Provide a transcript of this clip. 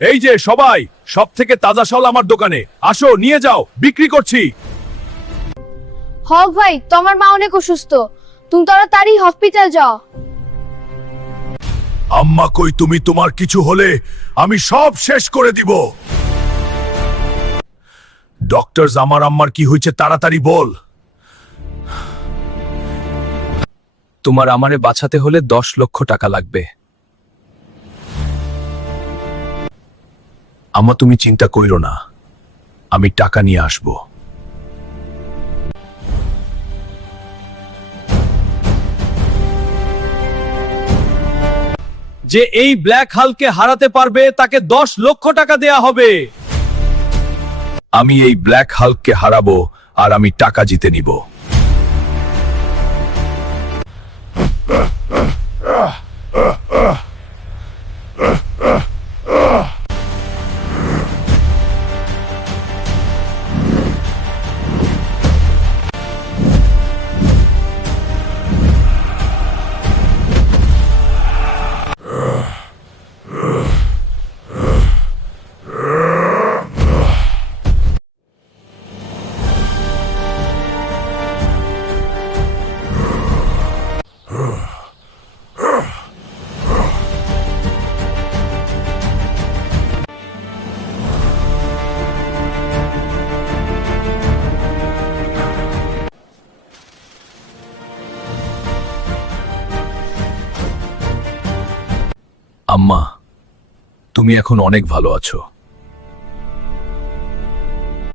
এই যে সবাই, সব থেকে তাজা শাল আমার দোকানে, আসো নিয়ে যাও, বিক্রি করছি। হক ভাই, তোমার মা অনেক অসুস্থ, তুমি তাড়াতাড়ি হসপিটাল যাও। আম্মা কই তুমি? তোমার কিছু হলে আমি সব শেষ করে দিব। ডক্টর, আমার আম্মার কি হয়েছে তাড়াতাড়ি বল। তোমার আমারে বাঁচাতে হলে 10 লক্ষ টাকা লাগবে। আম্মা তুমি চিন্তা কইরো না, আমি টাকা নিয়ে আসব। যে এই ব্ল্যাক হালকে হারাতে পারবে তাকে 10 লক্ষ টাকা দেয়া হবে। আমি এই ব্ল্যাক হাল্ককে হারাবো আর আমি টাকা জিতে নিব। আম্মা, তুমি এখন অনেক ভালো আছো।